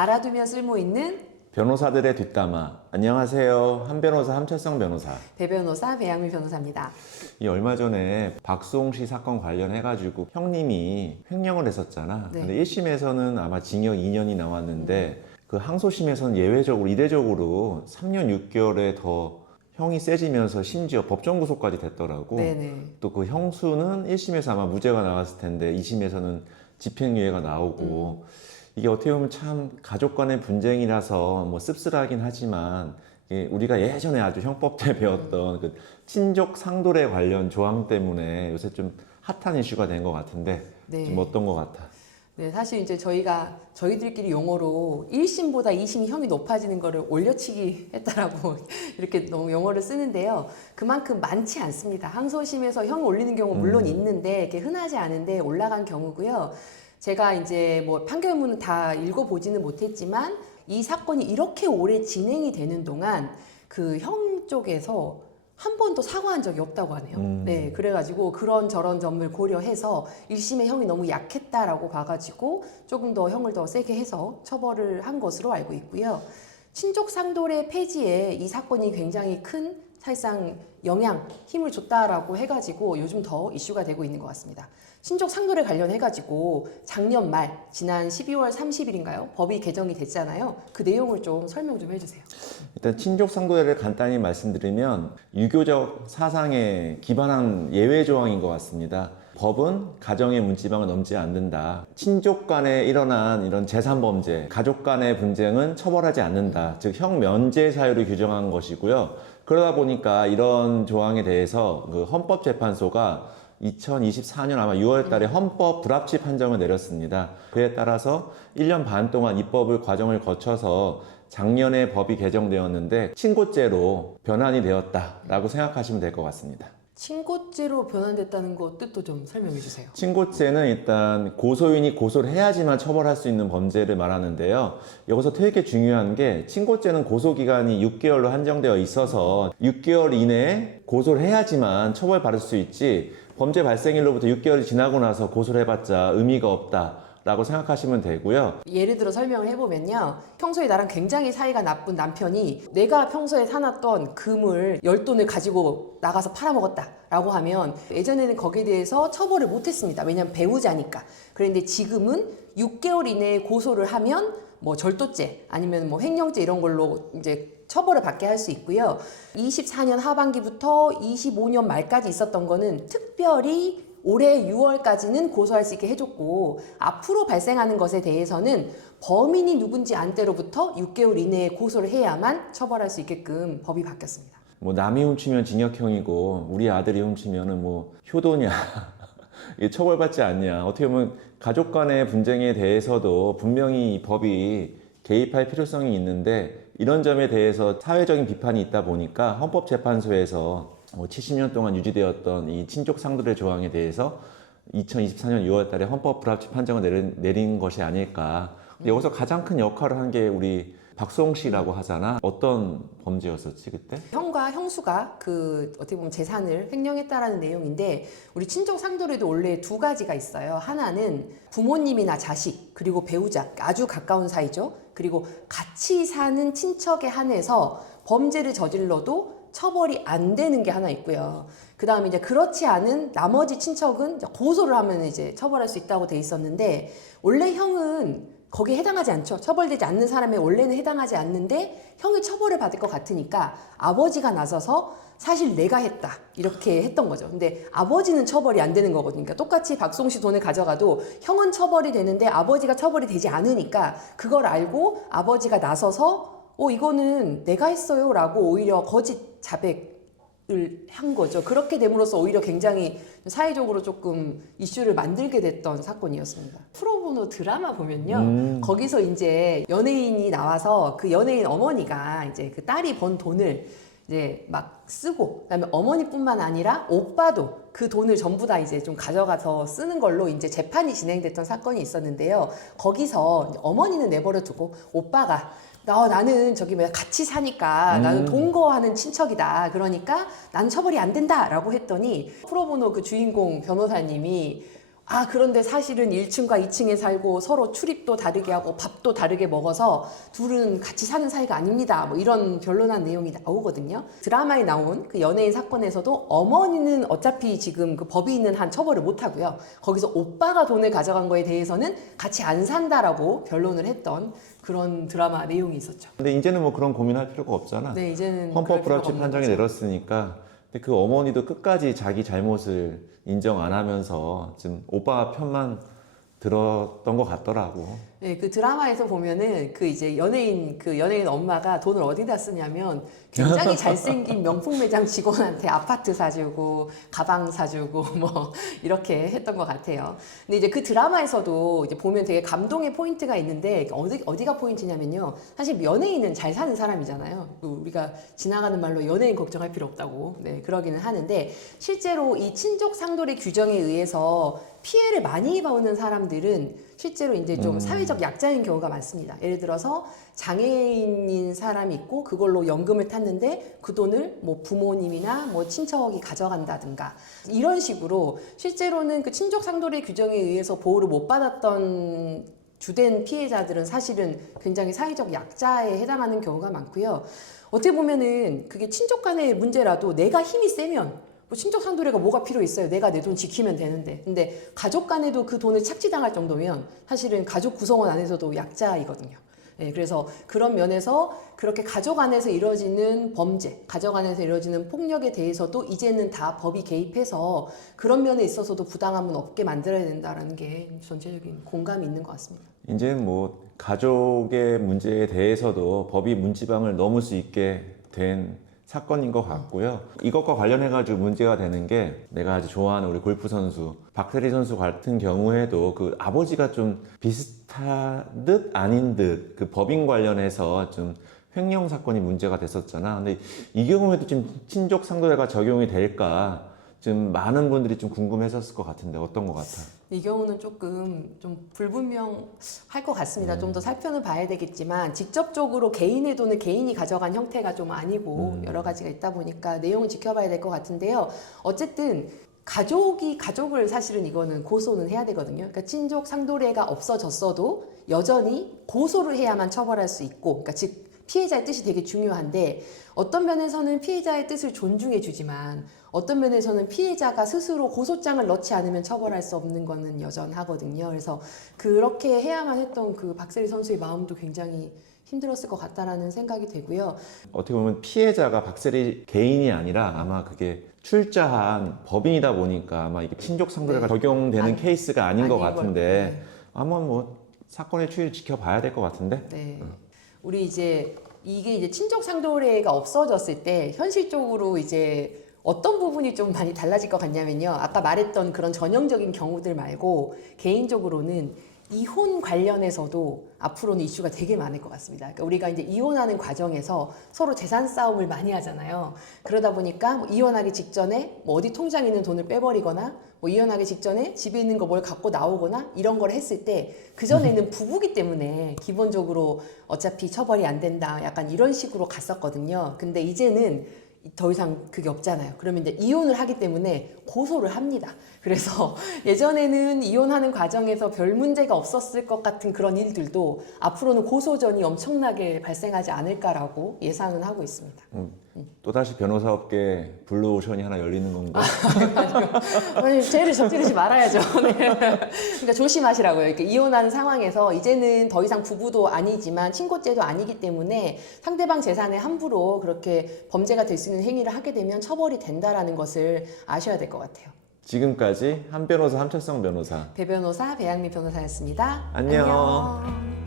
알아두면 쓸모 있는 변호사들의 뒷담화. 안녕하세요. 한 변호사 함철성 변호사. 대변호사 배양미 변호사입니다. 이 얼마 전에 박수홍 씨 사건 관련해가지고 형님이 횡령을 했었잖아. 네. 근데 1심에서는 아마 징역 2년이 나왔는데 그 항소심에서는 예외적으로 이례적으로 3년 6개월에 더 형이 세지면서 심지어 법정 구속까지 됐더라고. 네네. 또 그 형수는 1심에서 아마 무죄가 나왔을 텐데 2심에서는 집행유예가 나오고 이게 어떻게 보면 참 가족 간의 분쟁이라서 뭐 씁쓸하긴 하지만 이게 우리가 예전에 아주 형법 때 배웠던 그 친족 상돌에 관련 조항 때문에 요새 좀 핫한 이슈가 된 것 같은데 네. 좀 어떤 것 같아? 네, 사실 이제 저희들끼리 용어로 1심보다 2심이 형이 높아지는 거를 올려치기 했다라고 이렇게 너무 용어를 쓰는데요. 그만큼 많지 않습니다. 항소심에서 형을 올리는 경우 물론 있는데 이게 흔하지 않은데 올라간 경우고요. 제가 이제 뭐 판결문은 다 읽어보지는 못했지만 이 사건이 이렇게 오래 진행이 되는 동안 그 형 쪽에서 한 번도 사과한 적이 없다고 하네요. 네, 그래가지고 그런 저런 점을 고려해서 1심의 형이 너무 약했다라고 봐가지고 조금 더 형을 더 세게 해서 처벌을 한 것으로 알고 있고요. 친족 상돌의 폐지에 이 사건이 굉장히 큰 사실상 힘을 줬다라고 해가지고 요즘 더 이슈가 되고 있는 것 같습니다. 친족 상돌에 관련해가지고 작년 말 지난 12월 30일인가요? 법이 개정이 됐잖아요. 그 내용을 좀 설명 좀 해주세요. 일단 친족 상도례를 간단히 말씀드리면 유교적 사상에 기반한 예외 조항인 것 같습니다. 법은 가정의 문지방을 넘지 않는다. 친족 간에 일어난 이런 재산 범죄, 가족 간의 분쟁은 처벌하지 않는다. 즉 형 면제 사유를 규정한 것이고요. 그러다 보니까 이런 조항에 대해서 그 헌법재판소가 2024년 아마 6월 달에 헌법 불합치 판정을 내렸습니다. 그에 따라서 1년 반 동안 입법을 과정을 거쳐서 작년에 법이 개정되었는데 친고죄로 변환이 되었다라고 생각하시면 될 것 같습니다. 친고죄로 변환됐다는 거 뜻도 좀 설명해 주세요. 친고죄는 일단 고소인이 고소를 해야지만 처벌할 수 있는 범죄를 말하는데요. 여기서 되게 중요한 게 친고죄는 고소기간이 6개월로 한정되어 있어서 6개월 이내에 고소를 해야지만 처벌받을 수 있지 범죄 발생일로부터 6개월이 지나고 나서 고소를 해봤자 의미가 없다. 라고 생각하시면 되고요. 예를 들어 설명을 해보면요. 평소에 나랑 굉장히 사이가 나쁜 남편이 내가 평소에 사놨던 금을 10돈을 가지고 나가서 팔아먹었다 라고 하면 예전에는 거기에 대해서 처벌을 못했습니다. 왜냐하면 배우자니까. 그런데 지금은 6개월 이내에 고소를 하면 뭐 절도죄 아니면 뭐 횡령죄 이런 걸로 이제 처벌을 받게 할 수 있고요. 24년 하반기부터 25년 말까지 있었던 거는 특별히 올해 6월까지는 고소할 수 있게 해줬고 앞으로 발생하는 것에 대해서는 범인이 누군지 안 때로부터 6개월 이내에 고소를 해야만 처벌할 수 있게끔 법이 바뀌었습니다. 뭐 남이 훔치면 징역형이고 우리 아들이 훔치면은 뭐 효도냐 이게 처벌받지 않냐. 어떻게 보면 가족 간의 분쟁에 대해서도 분명히 이 법이 개입할 필요성이 있는데 이런 점에 대해서 사회적인 비판이 있다 보니까 헌법재판소에서 70년 동안 유지되었던 이 친족 상돌의 조항에 대해서 2024년 6월 달에 헌법 불합치 판정을 내린 것이 아닐까. 근데 여기서 가장 큰 역할을 한 게 우리 박수홍 씨라고 하잖아. 어떤 범죄였었지 그때? 형과 형수가 그 어떻게 보면 재산을 횡령했다라는 내용인데 우리 친족 상돌에도 원래 두 가지가 있어요. 하나는 부모님이나 자식 그리고 배우자 아주 가까운 사이죠. 그리고 같이 사는 친척에 한해서 범죄를 저질러도 처벌이 안 되는 게 하나 있고요. 그 다음에 이제 그렇지 않은 나머지 친척은 고소를 하면 이제 처벌할 수 있다고 돼 있었는데 원래 형은 거기에 해당하지 않죠. 처벌되지 않는 사람에 원래는 해당하지 않는데 형이 처벌을 받을 것 같으니까 아버지가 나서서 사실 내가 했다 이렇게 했던 거죠. 근데 아버지는 처벌이 안 되는 거거든요. 그러니까 똑같이 박수홍 씨 돈을 가져가도 형은 처벌이 되는데 아버지가 처벌이 되지 않으니까 그걸 알고 아버지가 나서서 이거는 내가 했어요 라고 오히려 거짓 자백을 한 거죠. 그렇게 됨으로써 오히려 굉장히 사회적으로 조금 이슈를 만들게 됐던 사건이었습니다. 프로보노 드라마 보면요. 거기서 이제 연예인이 나와서 그 연예인 어머니가 이제 그 딸이 번 돈을 이제 막 쓰고 그다음에 어머니뿐만 아니라 오빠도 그 돈을 전부 다 이제 좀 가져가서 쓰는 걸로 이제 재판이 진행됐던 사건이 있었는데요. 거기서 어머니는 내버려 두고 오빠가 나는 저기 뭐야 같이 사니까 나는 동거하는 친척이다. 그러니까 나는 처벌이 안 된다라고 했더니 프로보노 그 주인공 변호사님이 아, 그런데 사실은 1층과 2층에 살고 서로 출입도 다르게 하고 밥도 다르게 먹어서 둘은 같이 사는 사이가 아닙니다. 뭐 이런 변론한 내용이 나오거든요. 드라마에 나온 그 연예인 사건에서도 어머니는 어차피 지금 그 법이 있는 한 처벌을 못 하고요. 거기서 오빠가 돈을 가져간 거에 대해서는 같이 안 산다라고 변론을 했던 그런 드라마 내용이 있었죠. 근데 이제는 뭐 그런 고민할 필요가 없잖아. 네, 이제는 헌법 그럴 필요가 불합치 없는 판정이 거죠. 내렸으니까. 근데 그 어머니도 끝까지 자기 잘못을 인정 안 하면서 지금 오빠 편만 들었던 것 같더라고. 네, 그 드라마에서 보면은 그 이제 연예인 엄마가 돈을 어디다 쓰냐면 굉장히 잘생긴 명품 매장 직원한테 아파트 사주고 가방 사주고 뭐 이렇게 했던 것 같아요. 근데 이제 그 드라마에서도 이제 보면 되게 감동의 포인트가 있는데 어디가 포인트냐면요. 사실 연예인은 잘 사는 사람이잖아요. 우리가 지나가는 말로 연예인 걱정할 필요 없다고 네, 그러기는 하는데 실제로 이 친족 상돌의 규정에 의해서 피해를 많이 받는 사람들은 실제로 이제 좀 사회적 약자인 경우가 많습니다. 예를 들어서 장애인인 사람이 있고 그걸로 연금을 탔는데 그 돈을 뭐 부모님이나 뭐 친척이 가져간다든가 이런 식으로 실제로는 그 친족 상돌의 규정에 의해서 보호를 못 받았던 주된 피해자들은 사실은 굉장히 사회적 약자에 해당하는 경우가 많고요. 어떻게 보면은 그게 친족 간의 문제라도 내가 힘이 세면 뭐 친족 상도례가 뭐가 필요 있어요? 내가 내 돈 지키면 되는데. 근데 가족 간에도 그 돈을 착취당할 정도면 사실은 가족 구성원 안에서도 약자이거든요. 네, 그래서 그런 면에서 그렇게 가족 안에서 이루어지는 범죄, 가족 안에서 이루어지는 폭력에 대해서도 이제는 다 법이 개입해서 그런 면에 있어서도 부당함은 없게 만들어야 된다는 게 전체적인 공감이 있는 것 같습니다. 이제 뭐 가족의 문제에 대해서도 법이 문지방을 넘을 수 있게 된 사건인 것 같고요. 이것과 관련해가지고 문제가 되는 게 내가 아주 좋아하는 우리 골프 선수 박세리 선수 같은 경우에도 그 아버지가 좀 비슷한 듯 아닌 듯 그 법인 관련해서 좀 횡령 사건이 문제가 됐었잖아. 근데 이 경우에도 지금 친족 상도례가 적용이 될까 좀 많은 분들이 좀 궁금했었을 것 같은데 어떤 것 같아? 이 경우는 조금 좀 불분명할 것 같습니다. 좀 더 살펴는 봐야 되겠지만 직접적으로 개인의 돈을 개인이 가져간 형태가 좀 아니고 여러 가지가 있다 보니까 내용은 지켜봐야 될 것 같은데요. 어쨌든 가족이 가족을 사실은 이거는 고소는 해야 되거든요. 그러니까 친족 상도례가 없어졌어도 여전히 고소를 해야만 처벌할 수 있고, 그러니까 즉 피해자의 뜻이 되게 중요한데 어떤 면에서는 피해자의 뜻을 존중해 주지만 어떤 면에서는 피해자가 스스로 고소장을 넣지 않으면 처벌할 수 없는 거는 여전하거든요. 그래서 그렇게 해야만 했던 그 박세리 선수의 마음도 굉장히 힘들었을 것 같다라는 생각이 되고요. 어떻게 보면 피해자가 박세리 개인이 아니라 아마 그게 출자한 법인이다 보니까 아마 이게 친족 상도례가 적용되는 케이스가 아닌 것 같은데 네. 한번 뭐 사건의 추이를 지켜봐야 될 것 같은데. 네. 우리 이제 이게 이제 친족 상도례가 없어졌을 때 현실적으로 이제 어떤 부분이 좀 많이 달라질 것 같냐면요. 아까 말했던 그런 전형적인 경우들 말고 개인적으로는 이혼 관련해서도 앞으로는 이슈가 되게 많을 것 같습니다. 그러니까 우리가 이제 이혼하는 과정에서 서로 재산 싸움을 많이 하잖아요. 그러다 보니까 뭐 이혼하기 직전에 뭐 어디 통장에 있는 돈을 빼버리거나 뭐 이혼하기 직전에 집에 있는 거 뭘 갖고 나오거나 이런 걸 했을 때 그 전에는 부부기 때문에 기본적으로 어차피 처벌이 안 된다. 약간 이런 식으로 갔었거든요. 근데 이제는 더 이상 그게 없잖아요. 그러면 이제 이혼을 하기 때문에 고소를 합니다. 그래서 예전에는 이혼하는 과정에서 별 문제가 없었을 것 같은 그런 일들도 앞으로는 고소전이 엄청나게 발생하지 않을까라고 예상은 하고 있습니다. 또다시 변호사업계 블루오션이 하나 열리는 건가? 아니, 죄를 저지르지 말아야죠. 네. 그러니까 조심하시라고요. 이렇게 이혼하는 상황에서 이제는 더 이상 부부도 아니지만 친고죄도 아니기 때문에 상대방 재산에 함부로 그렇게 범죄가 될 수 있는 행위를 하게 되면 처벌이 된다라는 것을 아셔야 될 것 같아요. 지금까지 한 변호사 함철성 변호사. 배 변호사 배양미 변호사였습니다. 안녕. 안녕.